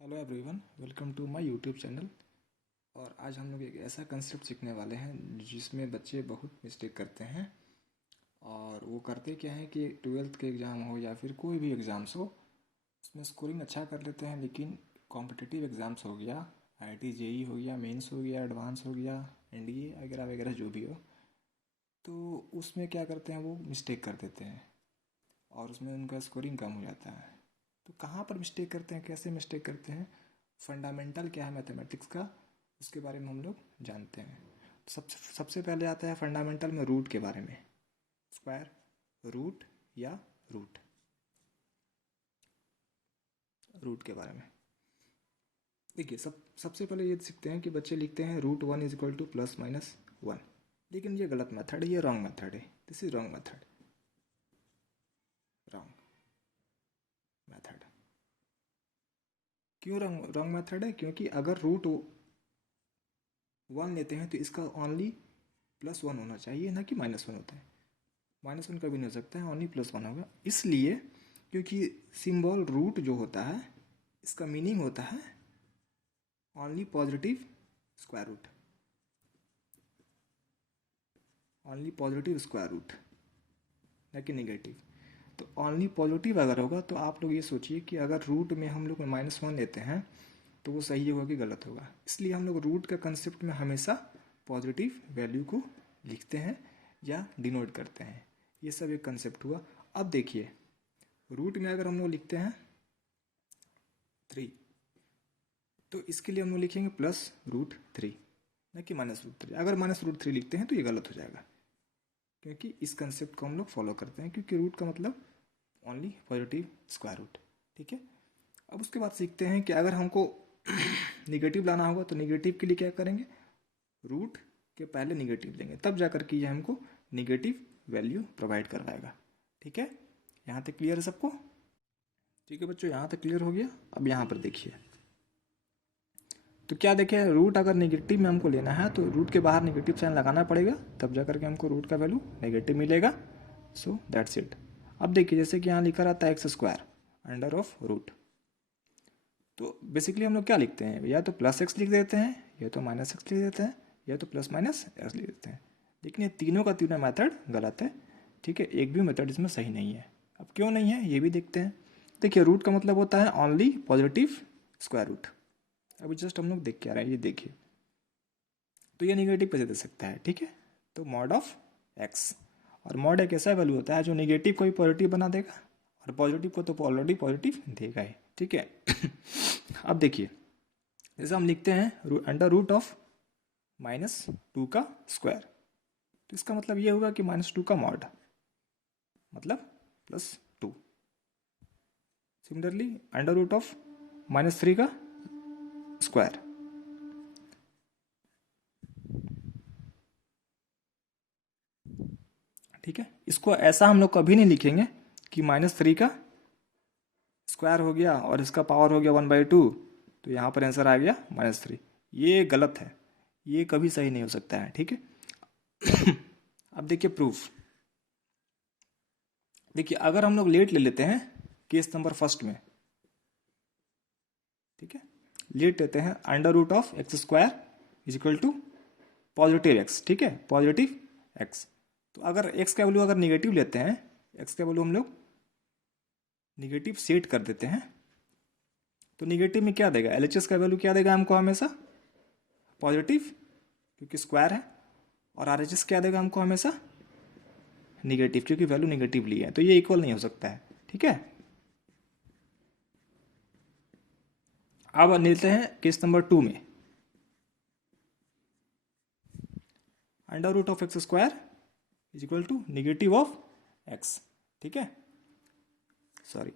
Hello everyone, welcome to my YouTube channel. और आज हम लोग एक ऐसा कंसेप्ट सीखने वाले हैं जिसमें बच्चे बहुत मिस्टेक करते हैं। और वो करते क्या है कि ट्वेल्थ के एग्ज़ाम हो या फिर कोई भी एग्ज़ाम्स हो, उसमें स्कोरिंग अच्छा कर लेते हैं, लेकिन कॉम्पिटिटिव एग्ज़ाम्स हो गया, आईआईटी जेई हो गया, मेंस हो गया, एडवांस हो गया, एनडीए वगैरह वगैरह जो भी हो, तो उसमें क्या करते हैं, वो मिस्टेक कर देते हैं और उसमें उनका स्कोरिंग कम हो जाता है। तो कहाँ पर मिस्टेक करते हैं, कैसे मिस्टेक करते हैं, फंडामेंटल क्या है मैथमेटिक्स का, उसके बारे में हम लोग जानते हैं। तो सबसे पहले आता है फंडामेंटल में रूट के बारे में। स्क्वायर रूट या रूट रूट के बारे में देखिए, सबसे पहले ये सीखते हैं कि बच्चे लिखते हैं √1 = +-1, लेकिन ये गलत मेथड है, ये रॉन्ग मेथड है। This is wrong method, wrong method. क्यों रॉन्ग मेथड है? क्योंकि अगर √1 लेते हैं तो इसका ओनली +1 होना चाहिए, ना कि -1 होता है। -1 कभी नहीं हो सकता है, ओनली +1 होगा। इसलिए क्योंकि सिंबल रूट जो होता है, इसका मीनिंग होता है only positive square root, only positive square root, ना कि नेगेटिव। तो ओनली पॉजिटिव अगर होगा तो आप लोग ये सोचिए कि अगर रूट में हम लोग -1 लेते हैं तो वो सही होगा कि गलत होगा। इसलिए हम लोग रूट का कंसेप्ट में हमेशा पॉजिटिव वैल्यू को लिखते हैं या डिनोट करते हैं। ये सब एक कंसेप्ट हुआ। अब देखिए, रूट में अगर हम लोग लिखते हैं 3, तो इसके लिए हम लोग लिखेंगे +√3, ना कि -√3। अगर -√3 लिखते हैं तो ये गलत हो जाएगा, क्योंकि इस कंसेप्ट को हम लोग फॉलो करते हैं, क्योंकि रूट का मतलब ओनली पॉजिटिव स्क्वायर रूट। ठीक है। अब उसके बाद सीखते हैं कि अगर हमको निगेटिव लाना होगा तो निगेटिव के लिए क्या करेंगे, रूट के पहले निगेटिव लेंगे, तब जाकर के ये हमको निगेटिव वैल्यू प्रोवाइड करवाएगा। ठीक है, यहाँ तक क्लियर है सबको? ठीक है बच्चों, यहाँ तक क्लियर हो गया। अब यहाँ पर देखिए, तो क्या देखें, रूट अगर निगेटिव में हमको लेना है तो रूट के बाहर निगेटिव साइन लगाना पड़ेगा, तब जाकर के हमको रूट का वैल्यू नेगेटिव मिलेगा। So that's it. अब देखिए, जैसे कि यहाँ लिखा रहता है x² √। तो बेसिकली हम लोग क्या लिखते हैं, या तो +x लिख देते हैं, या तो -x लिख देते हैं, या तो +-x लिख देते हैं। लेकिन ये तीनों का तीनों मेथड गलत है। ठीक है, एक भी मेथड इसमें सही नहीं है। अब क्यों नहीं है ये भी देखते हैं। देखिए, रूट का मतलब होता है ओनली पॉजिटिव स्क्वायर रूट। अभी जस्ट हम लोग देख के आ रहे हैं, ये देखिए, तो ये निगेटिव कैसे दे सकता है। ठीक है, तो मॉड ऑफ x, और मॉड एक ऐसा वैल्यू होता है जो निगेटिव को भी पॉजिटिव बना देगा और पॉजिटिव को तो ऑलरेडी पॉजिटिव देगा ही। ठीक है। अब देखिए, जैसे हम लिखते हैं √2 का स्क्वायर, तो इसका मतलब ये होगा कि -2 का मॉड, मतलब +2। सिमिलरली √-3 का स्क्वायर, ठीक है। इसको ऐसा हम लोग कभी नहीं लिखेंगे कि -3 का स्क्वायर हो गया और इसका पावर हो गया 1/2, तो यहाँ पर आंसर आ गया -3। ये गलत है, ये कभी सही नहीं हो सकता है। ठीक है। अब देखिए प्रूफ। देखिए, अगर हम लोग लेट ले लेते हैं केस नंबर फर्स्ट में, ठीक है, लेट लेते हैं √(x²) = पॉजिटिव x। ठीक है, पॉजिटिव x। तो अगर x का वैल्यू अगर निगेटिव लेते हैं, x का वैल्यू हम लोग निगेटिव सेट कर देते हैं, तो निगेटिव में क्या देगा, LHS का वैल्यू क्या देगा हमको, हमेशा पॉजिटिव, क्योंकि स्क्वायर है। और RHS क्या देगा हमको, हमेशा निगेटिव, क्योंकि वैल्यू निगेटिव ली है। तो ये इक्वल नहीं हो सकता है। ठीक है। अब लेते हैं केस नंबर 2 में, √(x² = नेगेटिव ऑफ x। ठीक है, sorry,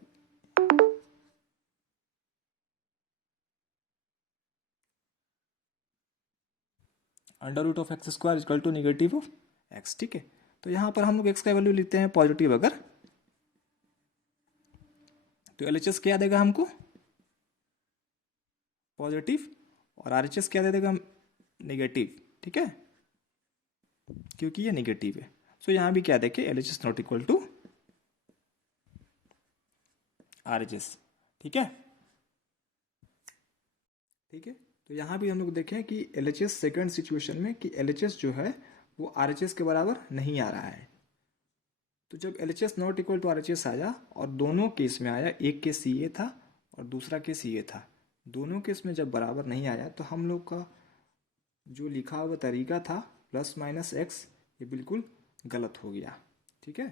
√(x² = negative of x। ठीक है, तो यहाँ पर हम लोग x का वैल्यू लेते हैं पॉजिटिव अगर, तो LHS क्या देगा हमको, पॉजिटिव, और RHS क्या दे देगा, नेगेटिव। ठीक है, क्योंकि ये नेगेटिव है। सो यहाँ भी क्या देखे, LHS ≠ RHS। ठीक है, ठीक है। तो यहाँ भी हम लोग देखें कि LHS सेकेंड सिचुएशन में कि LHS जो है वो RHS के बराबर नहीं आ रहा है। तो जब LHS not equal to RHS आया और दोनों केस में आया, एक केस CA था और दूसरा केस CA था, दोनों केस में जब बराबर नहीं आया तो हम लोग का जो लिखा हुआ तरीका था प्लस माइनस एक्स, ये बिल्कुल गलत हो गया। ठीक है,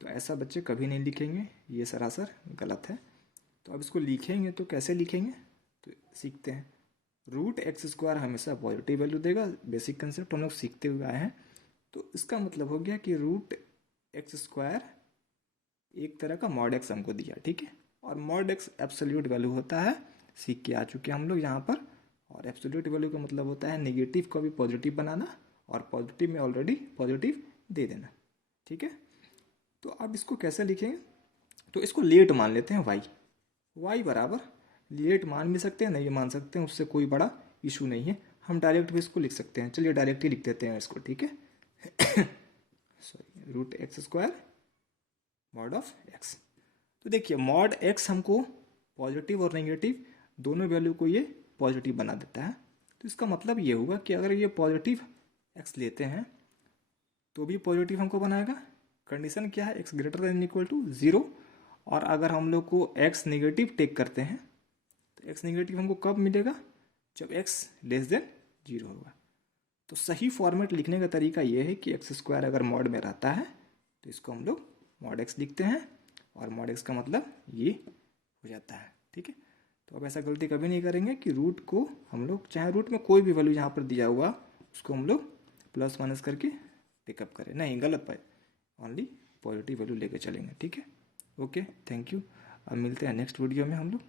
तो ऐसा बच्चे कभी नहीं लिखेंगे, ये सरासर गलत है। तो अब इसको लिखेंगे तो कैसे लिखेंगे, तो सीखते हैं। रूट एक्स स्क्वायर हमेशा पॉजिटिव वैल्यू देगा, बेसिक कंसेप्ट हम लोग सीखते हुए आए हैं। तो इसका मतलब हो गया कि रूट एक्स स्क्वायर एक तरह का मॉड एक्स हमको दिया, ठीक है। और मॉड एक्स एब्सोल्यूट वैल्यू होता है, सीख के आ चुके हैं हम लोग यहाँ पर। और एब्सोल्यूट वैल्यू का मतलब होता है नेगेटिव को भी पॉजिटिव बनाना और पॉजिटिव में ऑलरेडी पॉजिटिव दे देना, ठीक है। तो अब इसको कैसे लिखेंगे, तो इसको लेट मान लेते हैं वाई बराबर, लेट मान भी सकते हैं, नहीं मान सकते हैं, उससे कोई बड़ा इशू नहीं है, हम डायरेक्ट भी इसको लिख सकते हैं। चलिए डायरेक्ट ही लिख देते हैं इसको, ठीक है। Sorry, root x square mod of x. तो देखिए मॉड एक्स हमको पॉजिटिव और नेगेटिव दोनों वैल्यू को ये पॉजिटिव बना देता है। तो इसका मतलब ये होगा कि अगर ये पॉजिटिव एक्स लेते हैं तो भी पॉजिटिव हमको बनाएगा। कंडीशन क्या है, x greater than equal to 0। और अगर हम लोग को एक्स नेगेटिव टेक करते हैं तो एक्स नेगेटिव हमको कब मिलेगा, जब एक्स लेस देन 0 होगा। तो सही फॉर्मेट लिखने का तरीका ये है कि एक्स स्क्वायर अगर मॉड में रहता है तो इसको हम लोग मॉड एक्स लिखते हैं, और मॉड एक्स का मतलब ये हो जाता है, ठीक है। तो अब ऐसा गलती कभी नहीं करेंगे कि रूट को हम लोग, चाहे रूट में कोई भी वैल्यू यहाँ पर दिया हुआ उसको हम लोग प्लस माइनस करके पिकअप करें, नहीं गलत पाए, ओनली पॉजिटिव वैल्यू लेके चलेंगे, ठीक है। Okay, thank you. अब मिलते हैं नेक्स्ट वीडियो में हम लोग।